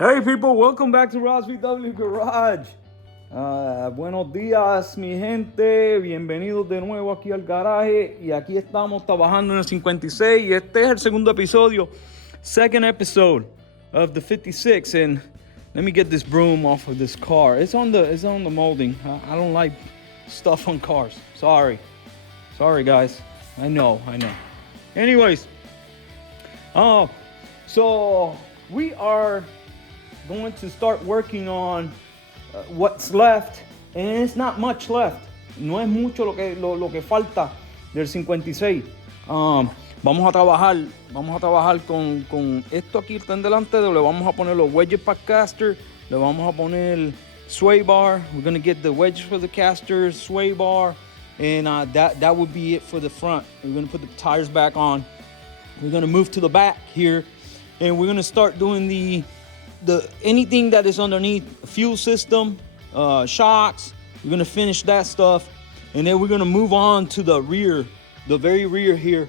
Hey people, welcome back to Ross VW Garage. Buenos días mi gente, bienvenidos de nuevo aquí al garaje y aquí estamos trabajando en el 56 y este es el segundo episodio, second episode of the 56. And let me get this broom off of this car. It's on the molding. I don't like stuff on cars. Sorry guys. I know. Anyways, so we are going to start working on what's left, and it's not much left. No es mucho lo que falta del 56. Vamos a trabajar con esto aquí está en delante, le vamos a poner los wedges para caster, le vamos a poner sway bar. We're going to get the wedges for the caster, sway bar, and that would be it for the front. We're going to put the tires back on. We're going to move to the back here, and we're going to start doing the anything that is underneath, fuel system, shocks. We're gonna finish that stuff, and then we're gonna move on to the rear, the very rear here.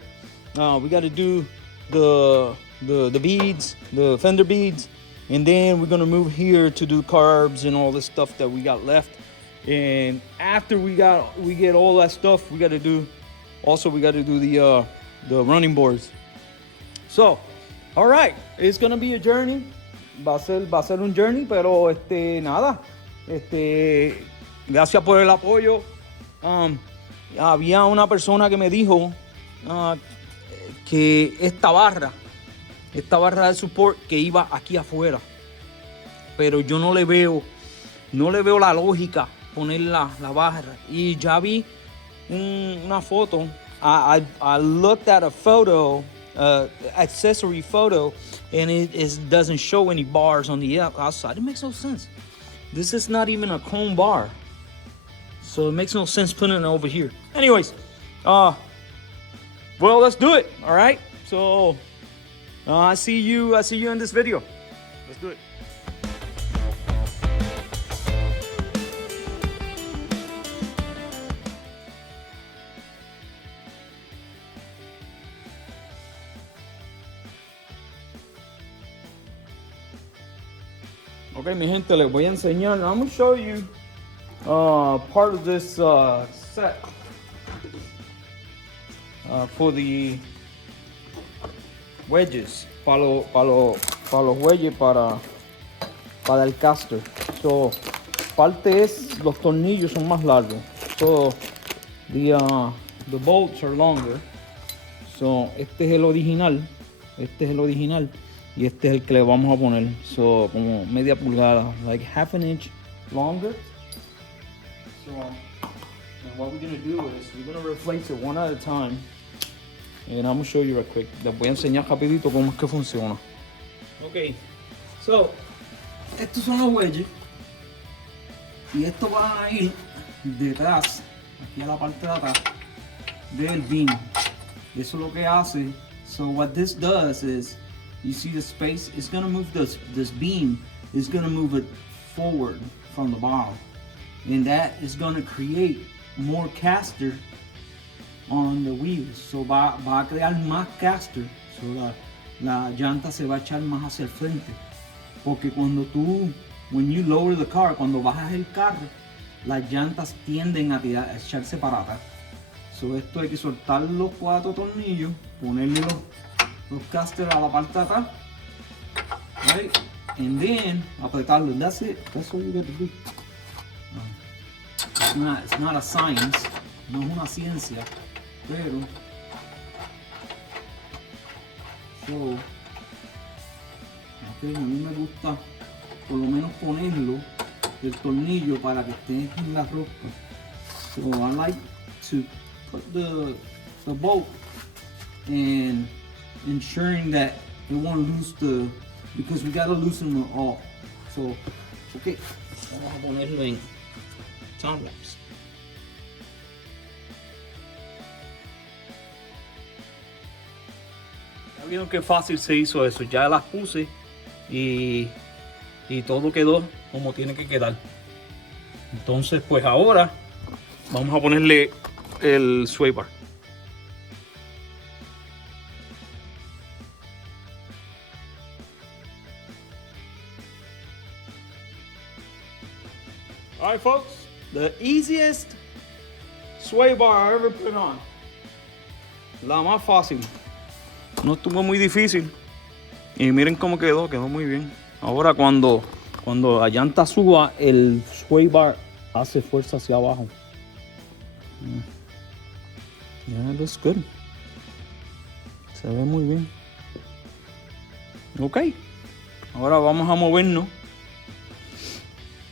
We got to do the beads, the fender beads, and then we're gonna move here to do carbs and all this stuff that we got left. And after we get all that stuff, we got to do the running boards. So, all right, it's gonna be a journey. Va a ser un journey, pero nada, gracias por el apoyo. Había una persona que me dijo que esta barra de support que iba aquí afuera, pero yo no le veo la lógica poner la barra. Y ya vi una foto. I looked at a photo, accessory photo, and it doesn't show any bars on the outside. It makes no sense. This is not even a chrome bar, so it makes no sense putting it over here. Anyways, well, let's do it. All right. So I see you in this video. Let's do it. Okay, mi gente, les voy a enseñar. I'm going to show you part of this set for the wedges, para los wedges para el caster. So, parte es, los tornillos son más largos. So, the bolts are longer. So, este es el original. Y este es el que le vamos a poner. So, como media pulgada, like half an inch longer. So, and what we're going to do is we're going to replace it one at a time. And I'm going to show you real quick. Les voy a enseñar rapidito cómo es que funciona. Ok, so, estos son los wedges. Y estos van a ir detrás, aquí a la parte de atrás, del beam. Eso es lo que hace. So, what this does is, you see the space? It's gonna move this beam is gonna move it forward from the bottom, and that is gonna create more caster on the wheels. So va a crear más caster. So la llanta se va a echar más hacia el frente, porque when you lower the car, cuando bajas el carro, las llantas tienden a echarse para atrás. So esto hay que soltar los 4 tornillos, ponerle los caster a la parte de atrás, right? And then apretarlo. That's it. That's all you got to do. It's not a science. No es una ciencia, pero so, okay, a mí me gusta por lo menos ponerlo el tornillo para que esté en la rosca. So I like to put the bolt and ensuring that it won't lose because we gotta loosen them all. So, okay, vamos a ponerlo en time lapse. Ya vieron qué fácil se hizo eso. Ya las puse y todo quedó como tiene que quedar. Entonces, pues ahora vamos a ponerle el sway bar. All right, folks, the easiest sway bar I ever put on. La más fácil. No estuvo muy difícil. Y miren cómo quedó muy bien. Ahora cuando la llanta suba, el sway bar hace fuerza hacia abajo. Yeah, it looks good. Se ve muy bien. Ok. Ahora vamos a movernos.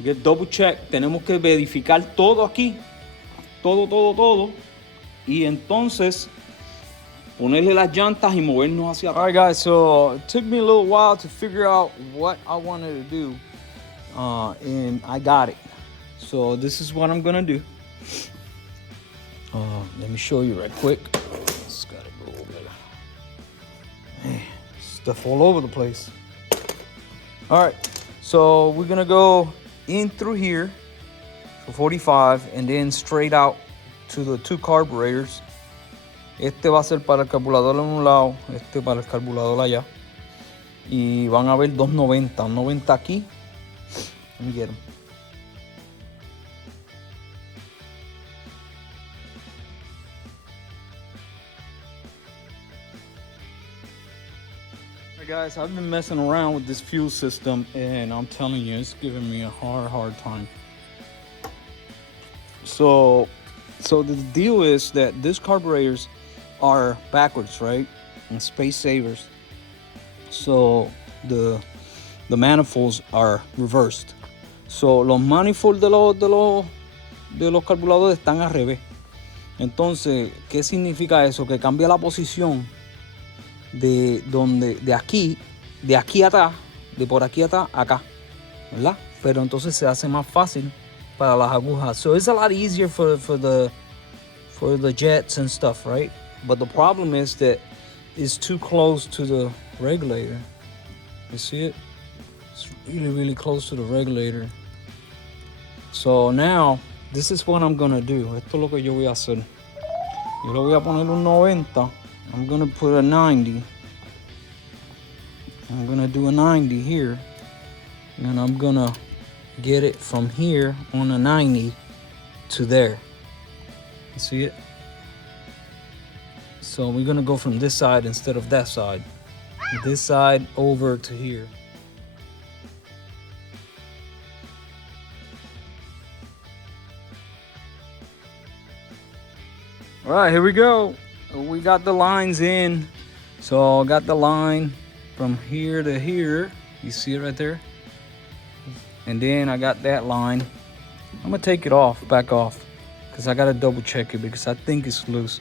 Get double check. Tenemos que verificar todo aquí. Todo. Y entonces ponerle las llantas y movernos hacia atrás. Alright guys, so it took me a little while to figure out what I wanted to do. And I got it. So this is what I'm gonna do. Let me show you right quick. It's gotta go over there. Hey, stuff all over the place. Alright, so we're gonna go in through here for 45 and then straight out to the two carburetors. Este va a ser para el carburador en un lado, este para el carburador allá. Y van a ver 290, 90 aquí. Let me get them. Hey guys, I've been messing around with this fuel system and I'm telling you, it's giving me a hard time. So the deal is that these carburetors are backwards, right? And space savers. So the manifolds are reversed. So los manifolds de los carburadores están al revés. Entonces, ¿qué significa eso? Que cambia la posición de aquí atrás, de por aquí atrás, acá, ¿verdad? Pero entonces se hace más fácil para las agujas. So it's a lot easier for the jets and stuff, right? But the problem is that it's too close to the regulator. You see it? It's really close to the regulator. So now, this is what I'm gonna do. Esto es lo que yo voy a hacer. Yo le voy a poner un 90. I'm gonna put a 90. I'm gonna do a 90 here. And I'm gonna get it from here on a 90 to there. You see it? So we're gonna go from this side instead of that side. This side over to here. All right, here we go. We got the lines in. So I got the line from here to here. You see it right there? And then I got that line. I'm gonna take it off, back off, because I gotta double check it because I think it's loose.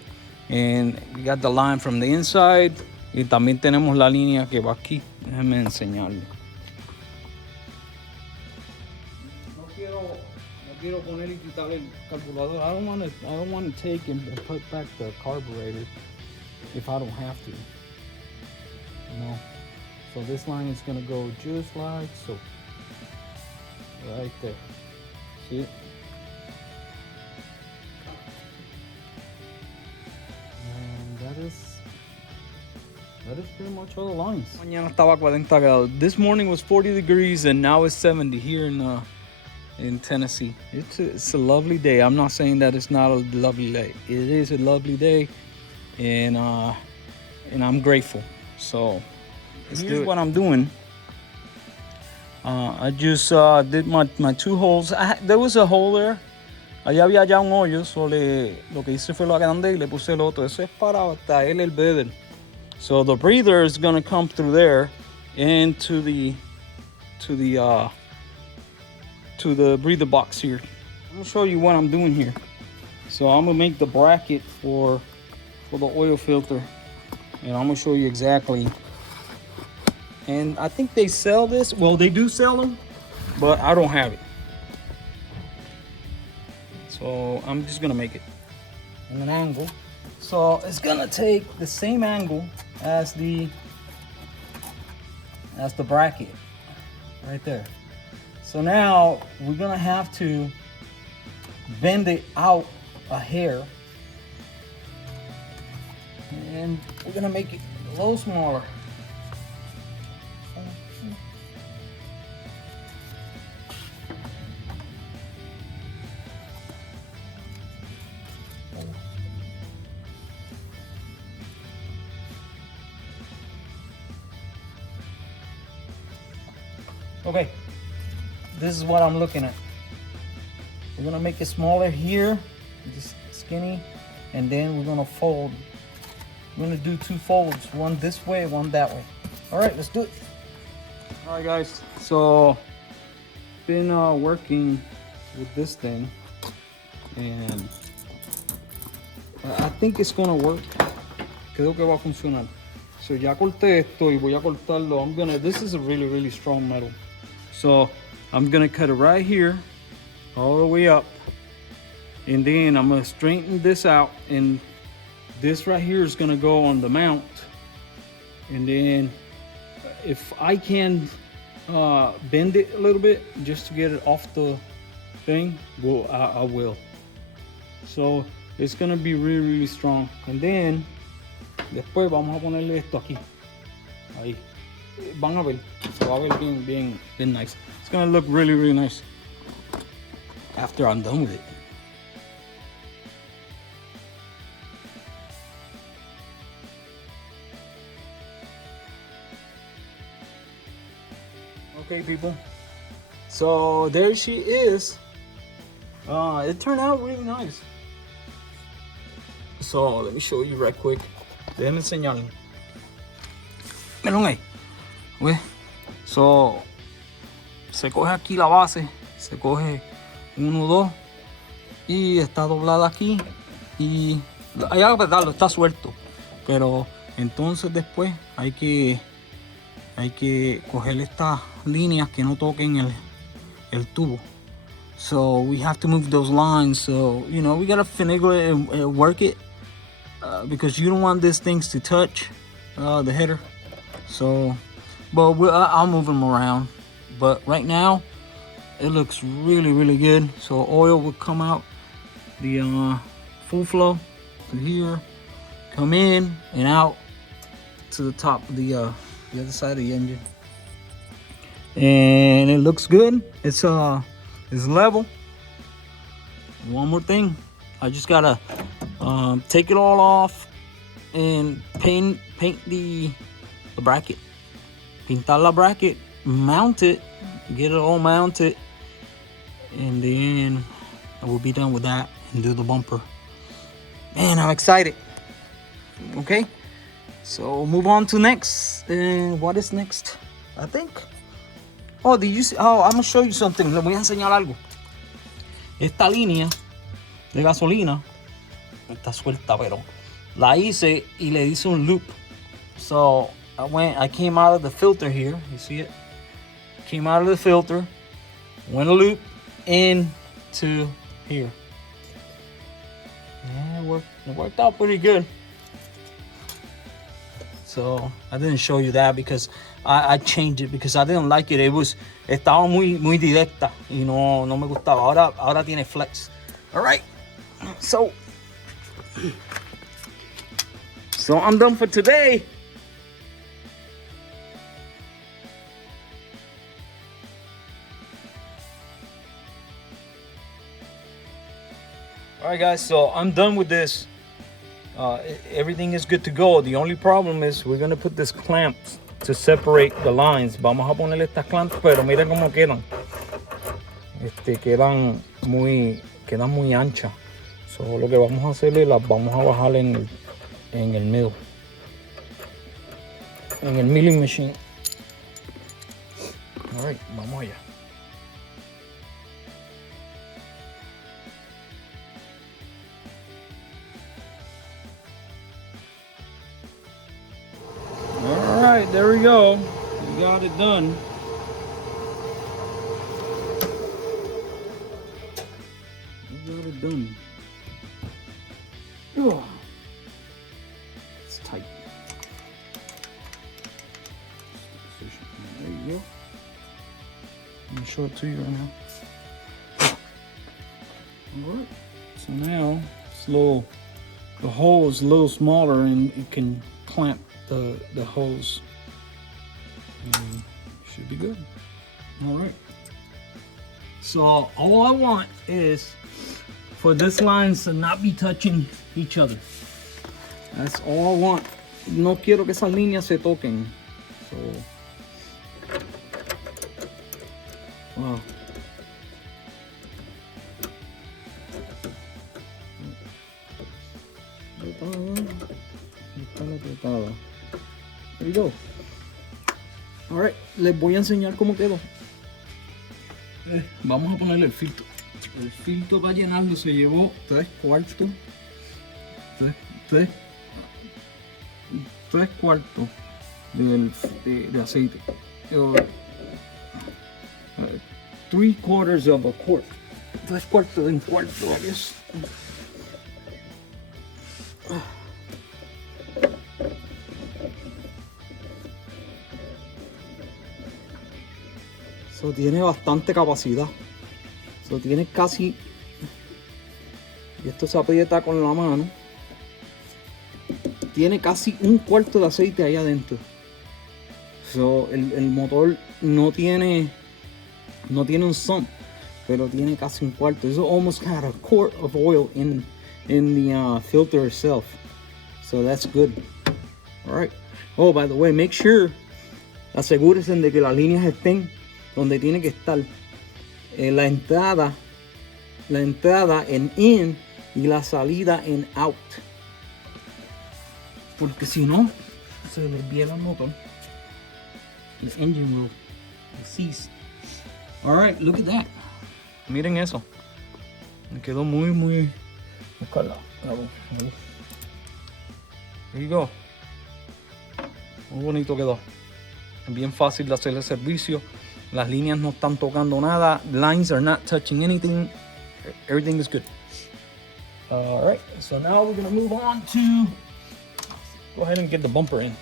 And we got the line from the inside. Y también tenemos la línea que va aquí. Déjenme enseñarle. No quiero poner y quitar el carburador. I don't want to take and put back the carburetor if I don't have to. You know. So this line is gonna go just like so. Right there. See it? And that is pretty much all the lines. Mañana estaba 40 grados. This morning was 40 degrees and now it's 70 here in Tennessee. It's a lovely day. I'm not saying that it's not a lovely day. It is a lovely day, and I'm grateful. So here's what I'm doing. I just did my two holes. There was a hole there. Allá había ya un hoyo, so lo que hice fue lo agrandé y le puse el otro. Eso es para traer el breather. So the breather is gonna come through there into the breather box here. I'm gonna show you what I'm doing here. So I'm gonna make the bracket for the oil filter, and I'm gonna show you exactly. And I think they sell this. Well, they do sell them, but I don't have it. So I'm just gonna make it in an angle. So it's gonna take the same angle as the bracket right there. So now we're gonna have to bend it out a hair, and we're gonna make it a little smaller. Okay, this is what I'm looking at. We're gonna make it smaller here, just skinny, and then we're gonna fold. We're gonna do 2 folds, one this way, one that way. All right, let's do it. All right, guys, so been working with this thing, and I think it's gonna work. Creo que va a funcionar. So ya corté esto y voy a cortarlo. This is a really strong metal. So I'm gonna cut it right here, all the way up. And then I'm gonna straighten this out, and this right here is gonna go on the mount. And then if I can bend it a little bit just to get it off the thing, well, I will. So it's gonna be really strong. And then después vamos a ponerle esto aquí. Ahí. Van a ver. Se va a ver bien nice. It's gonna look really nice after I'm done with it. Okay, people. So there she is. It turned out really nice. So let me show you right quick. Déjenme enseñarle. Miren ahí. ¿Ves? So se coge aquí la base, se coge 1, 2 y está doblada aquí, y hay que apretarlo, está suelto, pero entonces después hay que coger estas líneas que no toquen el tubo. So we have to move those lines. So we gotta finagle it and work it, because you don't want these things to touch the header. So, but I'll move them around. But right now, it looks really good. So oil will come out the full flow to here, come in and out to the top of the other side of the engine, and it looks good. It's level. One more thing, I just gotta take it all off and paint the bracket, pintar la bracket, mount it, get it all mounted, and then we'll be done with that and do the bumper. Man, I'm excited. Okay, so we'll move on to next. And what is next? I think. Oh, did you see? Oh, I'm gonna show you something. Les voy a enseñar algo. Esta línea de gasolina está suelta, pero la hice y le hice un loop. So I came out of the filter here. You see it? Came out of the filter, went a loop into here. Yeah, it worked out pretty good. So I didn't show you that because I changed it because I didn't like it. Estaba muy directa y no me gustaba. Ahora tiene flex. All right. So I'm done for today. All right, guys. So I'm done with this. Everything is good to go. The only problem is we're gonna put this clamps to separate the lines. Vamos a ponerle estas clamps, pero mira cómo quedan. Quedan muy anchas. So lo que vamos a hacer es las vamos a bajar en el middle, en el milling machine. All right, vamos allá. Alright, there we go. We got it done. Oh, it's tight. There you go. Let me show it to you right now. Alright, so now the hole is a little smaller and you can clamp the hose. Should be good. All right. So all I want is for this lines to not be touching each other. That's all I want. No quiero que esas líneas se toquen. So Wow. There you go. Alright, les voy a enseñar cómo quedó. Vamos a ponerle el filtro. El filtro para llenarlo se llevó 3/4 de aceite. 3/4 of a quart. 3/4 de un cuarto, I guess. So, tiene bastante capacidad. So, tiene casi, y esto se aprieta con la mano, tiene casi 1/4 de aceite ahí adentro. So, el motor no tiene un sump, pero tiene casi 1/4. It's almost got a quart of oil in the filter itself. So that's good. All right. Oh, by the way, make sure, asegúrense de que las líneas estén donde tiene que estar. La entrada en in y la salida en out. Porque si no, se desvía el motor. The engine will cease. Alright, look at that. Miren eso. Me quedó muy. Buscarla. There you go. Muy bonito quedó. Es bien fácil de hacer el servicio. Las líneas no están tocando nada. Lines are not touching anything. Everything is good. Alright, so now we're gonna move on to go ahead and get the bumper in.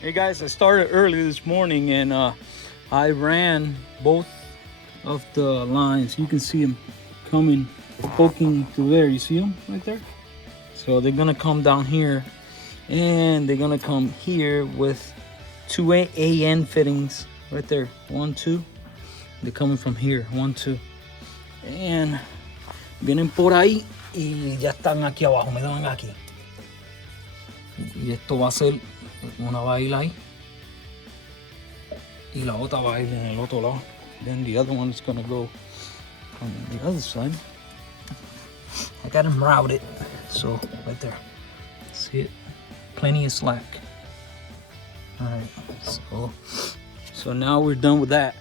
Hey guys, I started early this morning and I ran both of the lines. You can see them coming, poking through there. You see them right there? So they're gonna come down here and they're gonna come here with 2 AN fittings right there. 1, 2. They're coming from here. 1, 2. And vienen por ahí y ya están aquí abajo. Me dan aquí. Y esto va a ser, una va a ir ahí y la otra va a ir en el otro lado. Then the other one is gonna go on the other side. I got them routed, so right there. See it? Plenty of slack. All right, so now we're done with that.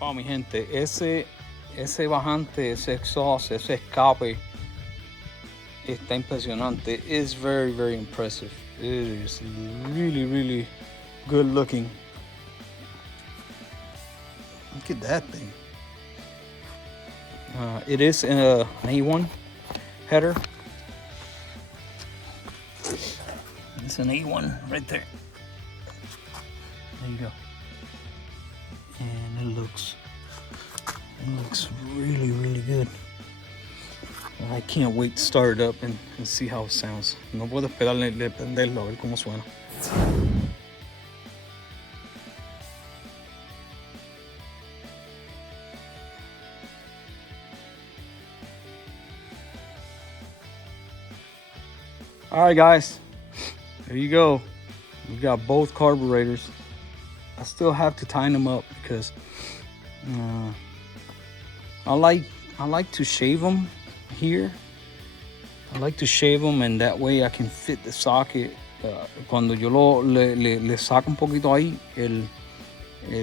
Oh, mi gente, ese bajante, ese exhaust, ese escape está impresionante. It's very impressive. It is really good looking. Look at that thing. It is an A1 header. It's an A1 right there. There you go. And it looks really good. I can't wait to start it up and see how it sounds. No puedo esperar de prenderlo, a ver cómo suena. Alright guys, there you go. We got both carburetors. I still have to tighten them up because I like to shave them here. I like to shave them and that way I can fit the socket. Cuando yo le saco un poquito ahí,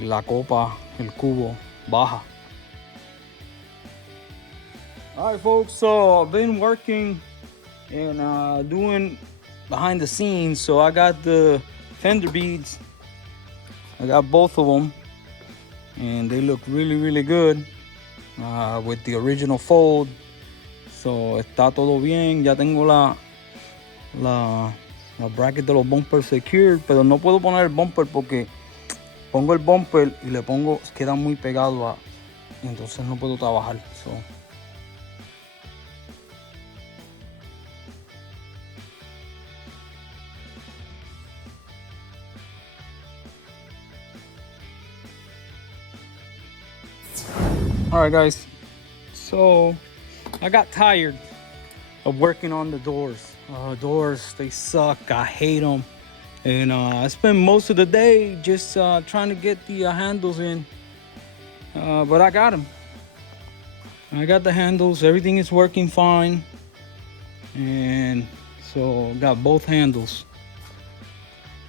la copa, el cubo baja. Alright folks, so I've been working and doing behind the scenes. So I got the fender beads. I got both of them and they look really good with the original fold. So está todo bien. Ya tengo la bracket de los bumpers secured, pero no puedo poner el bumper porque pongo el bumper y le pongo, queda muy pegado entonces no puedo trabajar. So All right, guys. So I got tired of working on the doors. Doors, they suck. I hate them. And I spent most of the day just trying to get the handles in. But I got them. I got the handles. Everything is working fine. And so got both handles.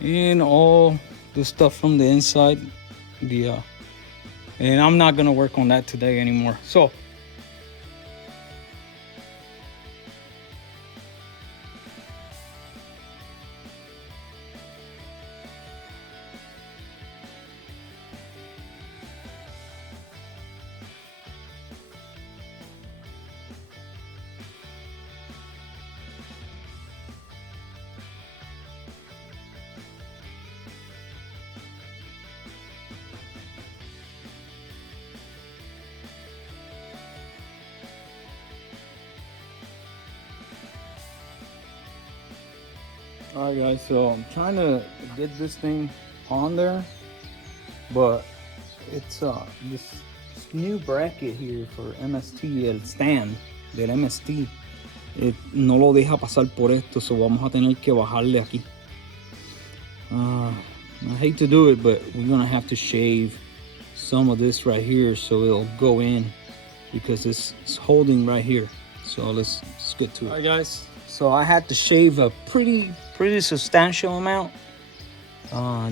And all the stuff from the inside. And I'm not gonna work on that today anymore. So all right, guys, so I'm trying to get this thing on there, but it's this new bracket here for MST, el stand del MST, no lo deja pasar por esto, so vamos a tener que bajarle aquí. I hate to do it, but we're gonna have to shave some of this right here so it'll go in, because it's holding right here. So let's get to it. All right, guys, so I had to shave a pretty substantial amount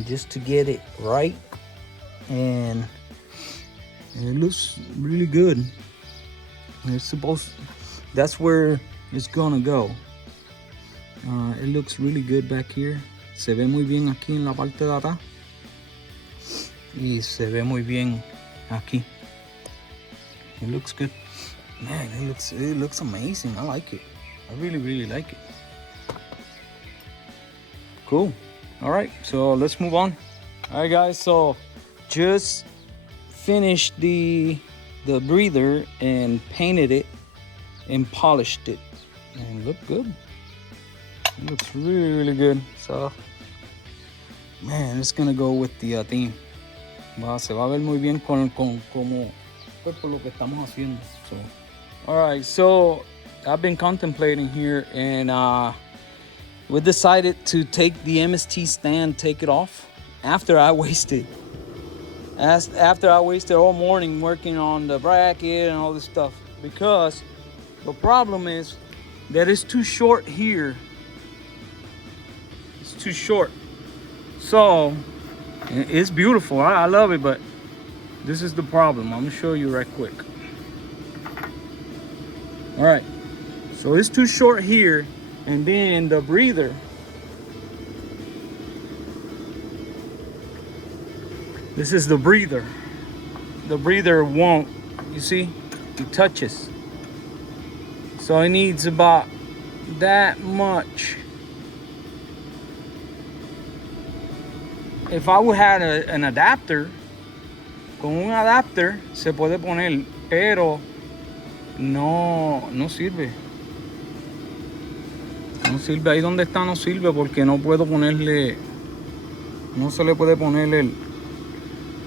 just to get it right, and it looks really good. That's where it's gonna go. It looks really good back here. Se ve muy bien aquí en la parte de atrás y se ve muy bien aquí. It looks good. Man, it looks amazing. I like it. I really like it. Cool. All right, so let's move on. All right, guys, so just finished the breather and painted it and polished it, and it looked good. It looks really good. So man, it's gonna go with the theme. Se va a ver muy bien con como lo que estamos haciendo. So all right, so I've been contemplating here, and we decided to take the MST stand, take it off after I wasted all morning working on the bracket and all this stuff, because the problem is that it's too short here. It's too short. So it's beautiful. I love it, but this is the problem. I'm gonna show you right quick. All right, so it's too short here. And then the breather, this is the breather. The breather won't, you see, it touches. So it needs about that much. If I would have an adapter, con un adapter se puede poner, pero no sirve. No sirve, ahí donde está no sirve, porque no puedo ponerle, no se le puede poner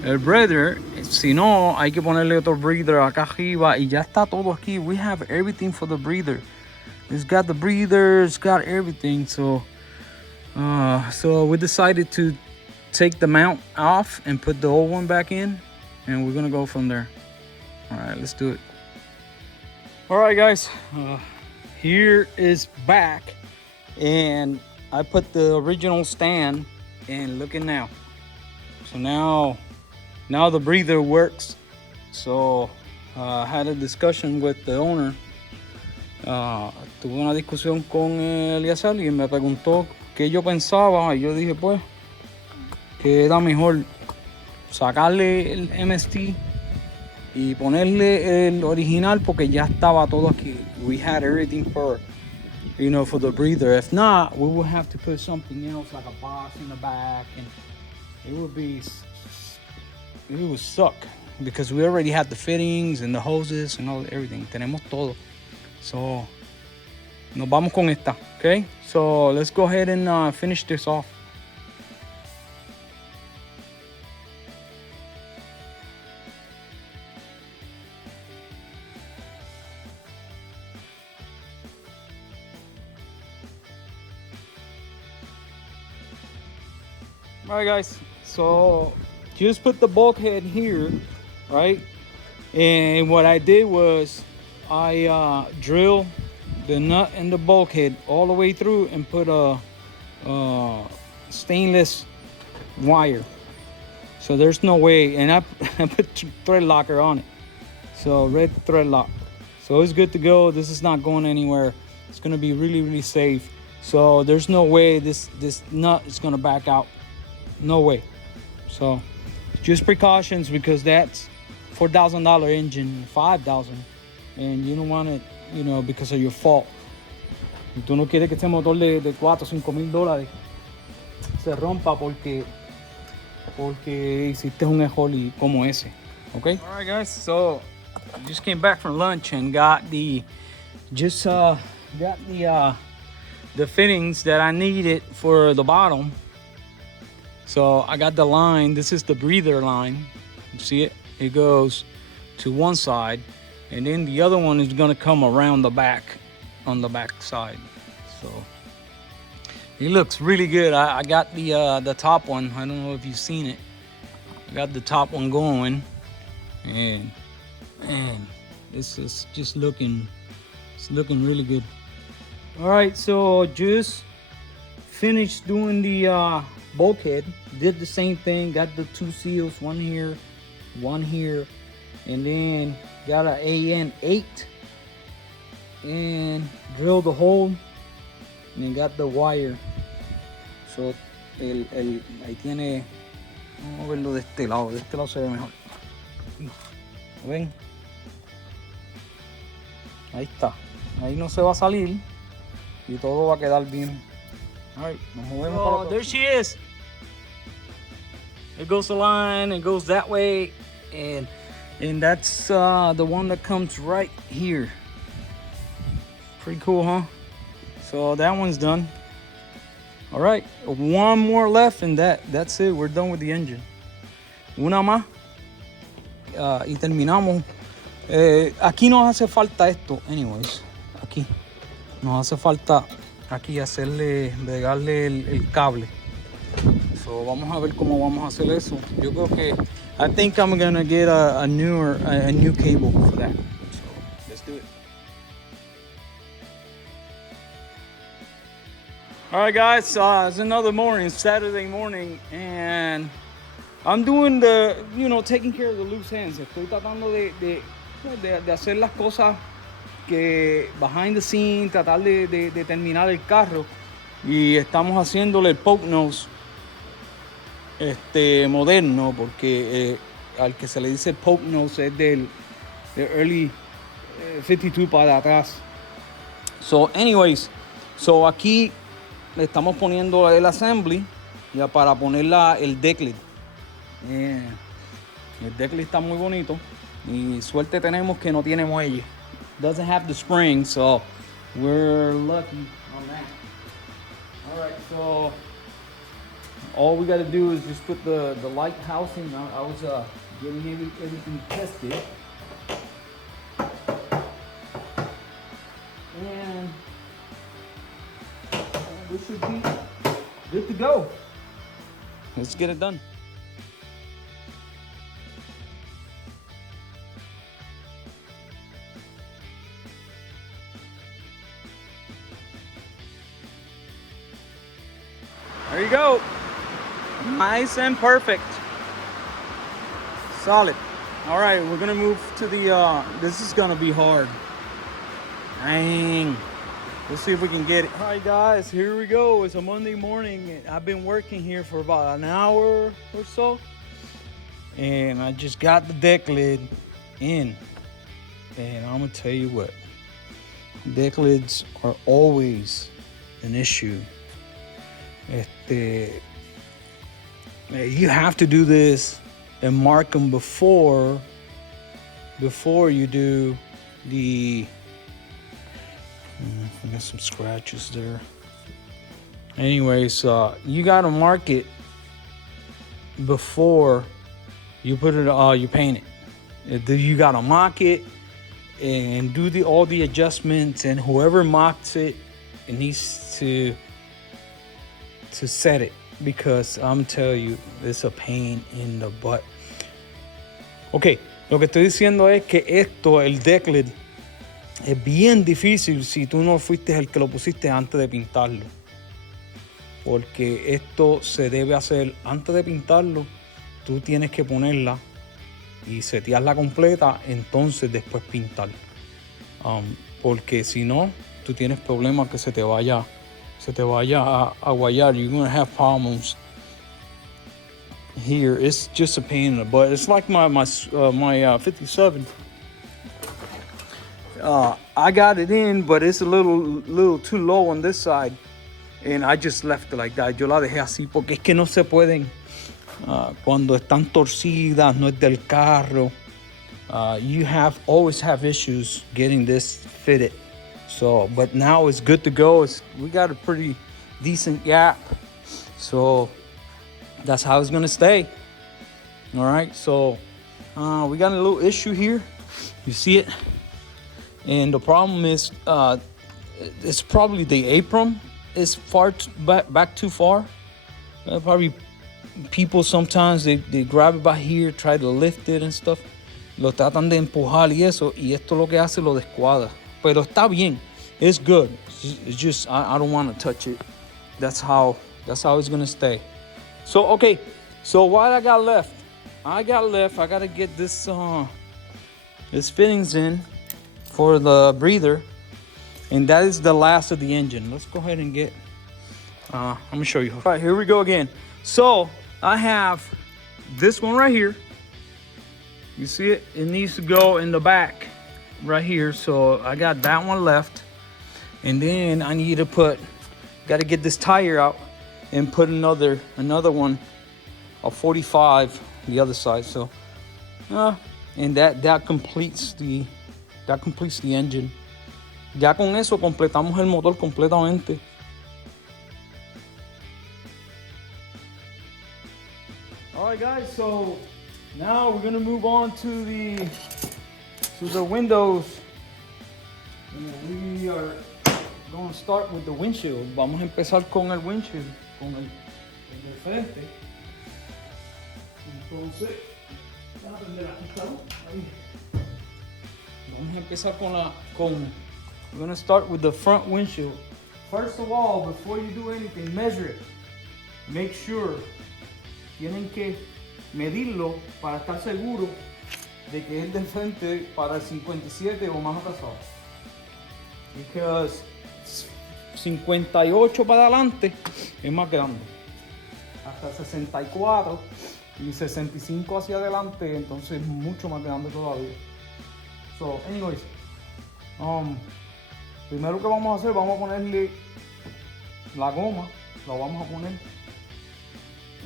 el breather, si no hay que ponerle otro breather acá arriba, y ya está todo aquí. We have everything for the breather. It's got the breather, it's got everything. So we decided to take the mount off and put the old one back in, and we're gonna go from there. All right, let's do it. All right, guys, here is back. And I put the original stand, and look at now. So now the breather works. So I had a discussion with the owner. Tuve una discusión con Eliezer y me preguntó qué yo pensaba, y yo dije pues que era mejor sacarle el MST y ponerle el original, porque ya estaba todo aquí. We had everything for the breather. If not, we would have to put something else, like a box in the back, and it would suck, because we already had the fittings and the hoses and everything. Tenemos todo. So nos vamos con esta, okay? So let's go ahead and finish this off. All right, guys. So just put the bulkhead here, right? And what I did was I drilled the nut and the bulkhead all the way through and put a stainless wire. So there's no way, and I put thread locker on it. So red thread lock. So it's good to go. This is not going anywhere. It's gonna be really, really safe. So there's no way this nut is gonna back out. No way. So just precautions, because that's $4,000 engine, $5,000, and you don't want it, you know, because of your fault. Tú no quieres que este motor de $4,000 o $5,000 se rompa porque hiciste un error como ese. Okay. All right, guys. So just came back from lunch and got the fittings that I needed for the bottom. So I got the line. This is the breather line. You see it? It goes to one side, and then the other one is gonna come around the back, on the back side. So it looks really good. I got the top one. I don't know if you've seen it. I got the top one going, and this is just looking really good. All right, so just finished doing the bulkhead. Did the same thing, got the 2 seals, one here, and then got an AN8 and drilled the hole, and then got the wire. So ahí tiene, vamos a verlo de este lado se ve mejor. ¿Ven? Ahí está, ahí no se va a salir y todo va a quedar bien. Alright, nos movemos para there she is. It goes the line, it goes that way, and that's the one that comes right here. Pretty cool, huh? So that one's done. All right, one more left, and that's it. We're done with the engine. Una más y terminamos. Aquí nos hace falta esto, anyways. Aquí nos hace falta aquí pegarle el cable. So vamos a ver cómo vamos a hacer eso. Yo creo que I think I'm gonna get a new cable for that. So let's do it. All right, guys. It's another morning, Saturday morning, and I'm doing taking care of the loose ends. Estoy tratando de hacer las cosas que behind the scene, tratar de terminar el carro, y estamos haciéndole el poke nose moderno, porque al que se le dice poke nose es del early 52 para atrás. So anyways, aquí le estamos poniendo el assembly ya para poner el decklid. El decklid está muy bonito y suerte tenemos que no tiene muelle. Doesn't have the spring, so we're lucky on that. All right, so all we got to do is just put the light housing. I was getting everything tested, and we should be good to go. Let's get it done. There you go. Nice and perfect. Solid. All right, we're gonna move to the, this is gonna be hard. Dang. Let's see if we can get it. All right, guys, here we go. It's a Monday morning. I've been working here for about an hour or so, and I just got the deck lid in. And I'm gonna tell you what, deck lids are always an issue. You have to do this and mark them before you do the. I got some scratches there. Anyways, you gotta mark it before you put it. You paint it. You gotta mark it and do all the adjustments. And whoever marks it, it needs to set it because I'm telling you, it's a pain in the butt. Ok, lo que estoy diciendo es que esto, el decklet, es bien difícil si tú no fuiste el que lo pusiste antes de pintarlo. Porque esto se debe hacer antes de pintarlo. Tú tienes que ponerla y setearla completa, entonces después pintar. Porque si no, tú tienes problemas que se te vaya a guayar. You're gonna have problems here. It's just a pain in the butt. It's like my 57. I got it in, but it's a little too low on this side, and I just left it like that. Yo la dejé así porque es que no se pueden cuando están torcidas, no es del carro. You always have issues getting this fitted. So, but now it's good to go. We got a pretty decent gap, so that's how it's gonna stay. All right, so we got a little issue here. You see it, and the problem is it's probably the apron is far back too far. Probably people sometimes they grab it by here, try to lift it and stuff. Lo tratan de empujar y eso, y esto lo que hace lo descuadra. Pero está bien. It's good. It's just I don't want to touch it. That's how it's gonna stay. So okay. So what I got left? I gotta get this fittings in for the breather, and that is the last of the engine. Let's go ahead and get. I'm gonna show you. All right, here we go again. So I have this one right here. You see it? It needs to go in the back right here. So I got that one left. And then I need to gotta get this tire out and put another one, a 45, the other side. So, and that completes the engine. Ya con eso completamos el motor completamente. All right, guys. So now we're gonna move on to the windows. And we are going to start with the windshield. Vamos a empezar con el windshield, con el de frente. Entonces, vamos a empezar we're going to start with the front windshield. First of all, before you do anything, measure it. Make sure. Tienen que medirlo para estar seguro de que es del frente para el 57 o más atrasado. Because 58 para adelante es más grande. Hasta 64 y 65 hacia adelante, entonces es mucho más grande todavía. So, anyways, primero que vamos a hacer, vamos a ponerle la goma. La vamos a poner.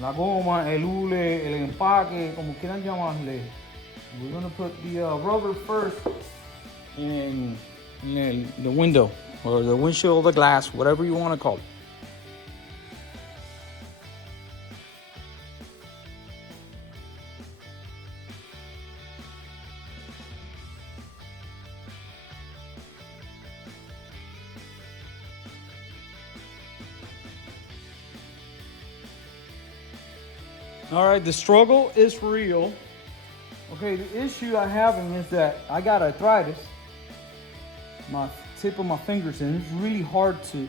La goma, el hule, el empaque, como quieran llamarle. We're gonna put the rubber first in the window or the windshield, the glass, whatever you want to call it. All right, the struggle is real. Okay, the issue I'm having is that I got arthritis. My tip of my fingers, and it's really hard to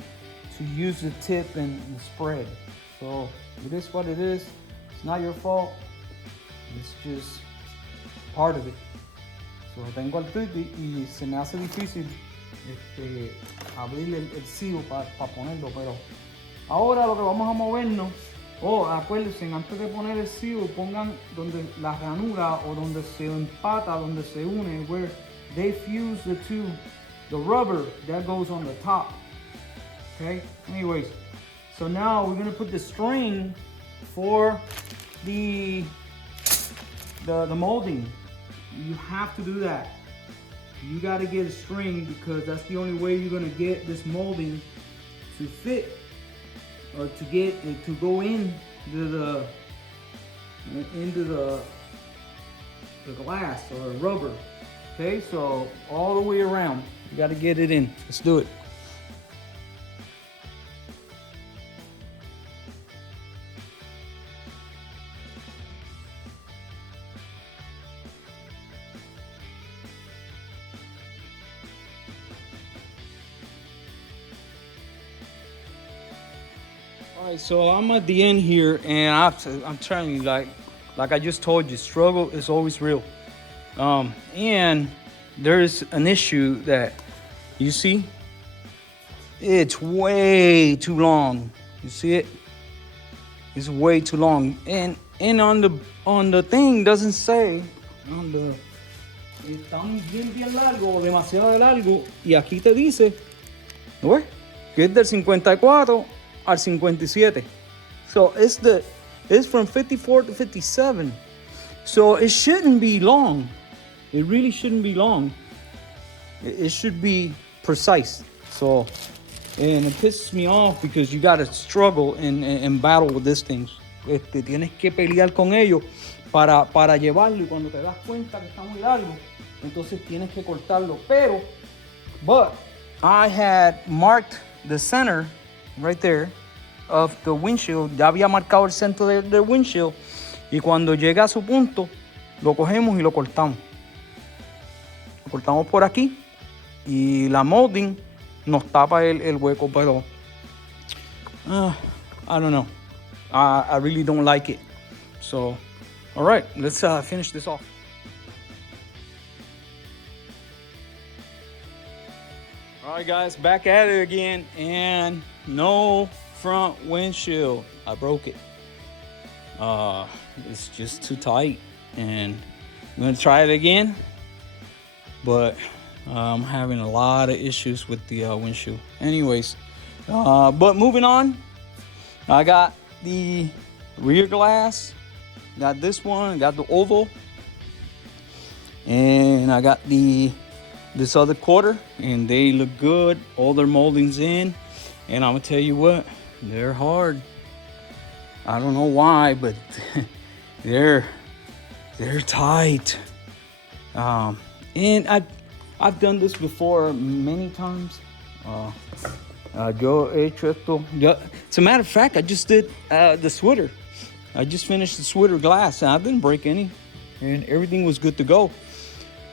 use the tip and spread. So it is what it is. It's not your fault. It's just part of it. So tengo artritis y se me hace difícil abrir el sibo para ponerlo, pero ahora lo que vamos a movernos. Acuérdense, antes de poner el sibo, pongan donde la ranura o donde se empata, donde se une, where they fuse the two, the rubber that goes on the top. Okay, anyways, so now we're gonna put the string for the molding. You have to do that. You got to get a string because that's the only way you're gonna get this molding to fit or to get it to go into the glass or rubber. Okay, so all the way around, you got to get it in. Let's do it. Alright, so I'm at the end here, and I'm telling you, like I just told you, struggle is always real. And there's an issue that you see, it's way too long. You see it? It's way too long. And on the thing doesn't say está bien largo, demasiado largo. Y aquí te dice, ¿no ves? Que es del 54 al 57. So it's from 54 to 57. So it shouldn't be long. It really shouldn't be long. It should be precise. So, and it pisses me off because you gotta struggle and battle with these things. Tienes que pelear con ellos para llevarlo, y cuando te das cuenta que está muy largo, entonces tienes que cortarlo. But I had marked the center right there of the windshield. Ya había marcado el centro del windshield, y cuando llega a su punto, lo cogemos y lo cortamos. Lo cortamos por aquí, y la molding nos tapa el hueco, pero I don't know. I really don't like it. So, all right, let's finish this off. All right, guys, back at it again, and no front windshield. I broke it. It's just too tight, and I'm gonna try it again, but I'm having a lot of issues with the windshield. Anyways, but moving on, I got the rear glass, got this one, got the oval, and I got this other quarter, and they look good. All their moldings in, and I'm gonna tell you what, they're hard. I don't know why, but they're tight. And I've done this before many times. Yo he hecho esto. As a matter of fact, I just did the sweater. I just finished the sweater glass, and I didn't break any, and everything was good to go.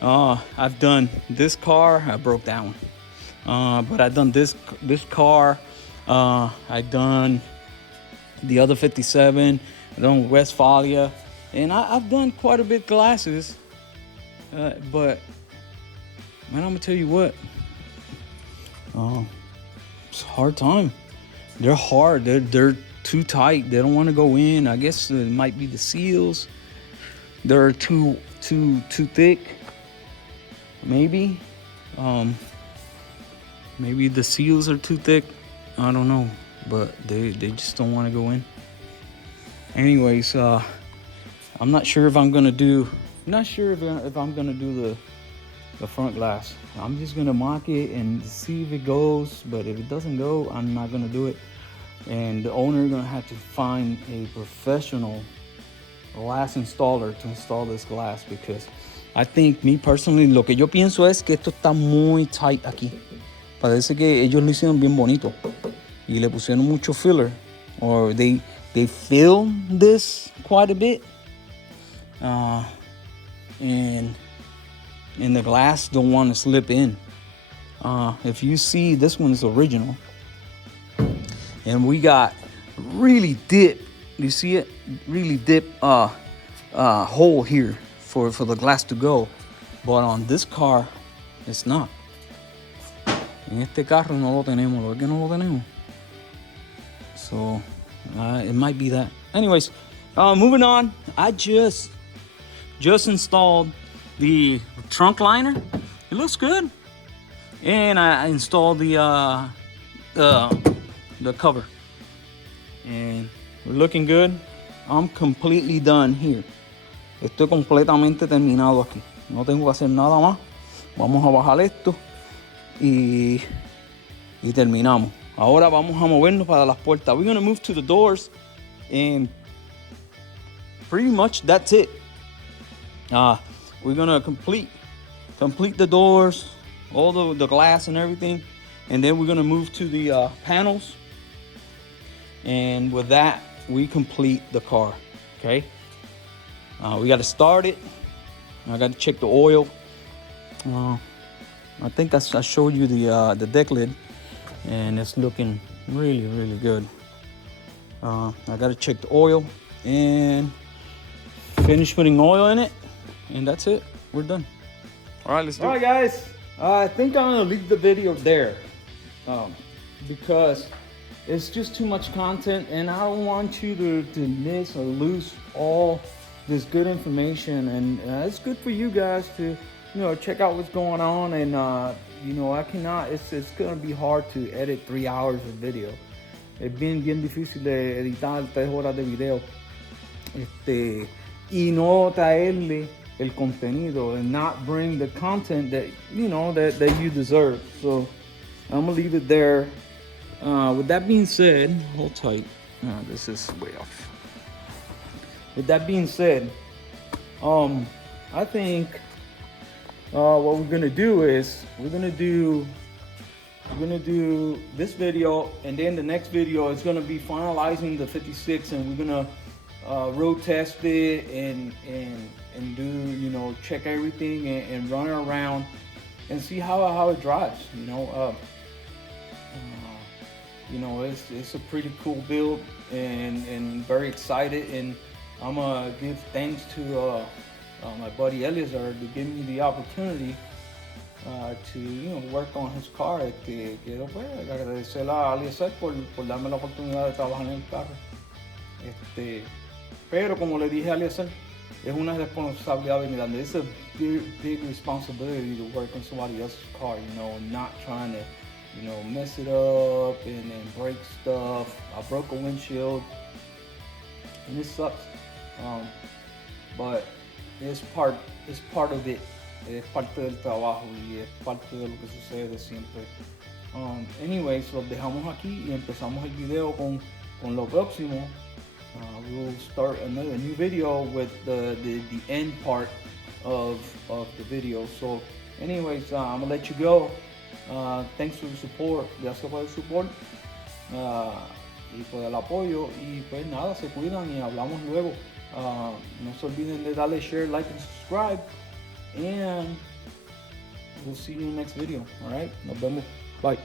I've done this car. I broke that one. But I've done this car. I've done the other 57. I've done Westphalia, and I've done quite a bit glasses. But man, I'm gonna tell you what. It's a hard time. They're hard. They're too tight. They don't want to go in. I guess it might be the seals. They're too thick. Maybe. Maybe the seals are too thick. I don't know. But they just don't want to go in. Anyways, I'm not sure if I'm gonna do. Not sure if I'm gonna do the front glass. I'm just gonna mock it and see if it goes, but if it doesn't go, I'm not gonna do it. And the owner is gonna have to find a professional glass installer to install this glass, because I think, me personally, lo que yo pienso es que esto está muy tight aquí. Parece que ellos lo hicieron bien bonito y le pusieron mucho filler, or they filmed this quite a bit, and the glass don't want to slip in. If you see, this one is original, and we got really deep. You see it? Really deep hole here for the glass to go, but on this car, it's not. En este carro no lo tenemos. ¿Por qué no lo tenemos? So it might be that. Anyways, moving on. I just installed the trunk liner. It looks good, and I installed the cover, and we're looking good. I'm completely done here. Estoy completamente terminado aquí. No tengo que hacer nada más. Vamos a bajar esto y terminamos. Ahora vamos a movernos para las puertas. We're gonna move to the doors, and pretty much that's it. We're gonna complete the doors, all the glass and everything, and then we're gonna move to the panels. And with that, we complete the car. Okay. We got to start it. I got to check the oil. I think I showed you the deck lid, and it's looking really, really good. I gotta check the oil and finish putting oil in it, and that's it. We're done. All right, let's do it. All right, guys. I think I'm gonna leave the video there because it's just too much content, and I don't want you to miss or lose all this good information. And it's good for you guys to, check out what's going on. And I cannot. It's gonna be hard to edit 3 hours of video. Es bien difícil de editar 3 horas de video. Y no traerle el contenido and not bring the content that that you deserve. So I'm gonna leave it there. With that being said, hold tight. This is way off. With that being said, I think what we're gonna do is we're gonna do this video, and then the next video is gonna be finalizing the 56, and we're gonna road test it and do check everything and run around and see how it drives. It's a pretty cool build, and very excited, and I'm gonna give thanks to my buddy Eliezer to give me the opportunity to work on his car. Quiero agradecerle a Eliezer por darme la oportunidad de trabajar en el carro. Pero como le dije a Eliezer, es una responsabilidad bien grande. It's a big responsibility to work on somebody else's car, and not trying to mess it up and break stuff. I broke a windshield, and it sucks. But it's part of it. Es parte del trabajo y es parte de lo que sucede siempre. Anyways, los dejamos aquí y empezamos el video con lo próximo. We'll start a new video with the end part of the video. So anyways, I'm gonna let you go. Thanks for the support. Gracias por el support y por el apoyo. Y pues nada, se cuidan y hablamos luego. No se olviden de darle share, like, and subscribe. And we'll see you in the next video. All right, nos vemos. Bye.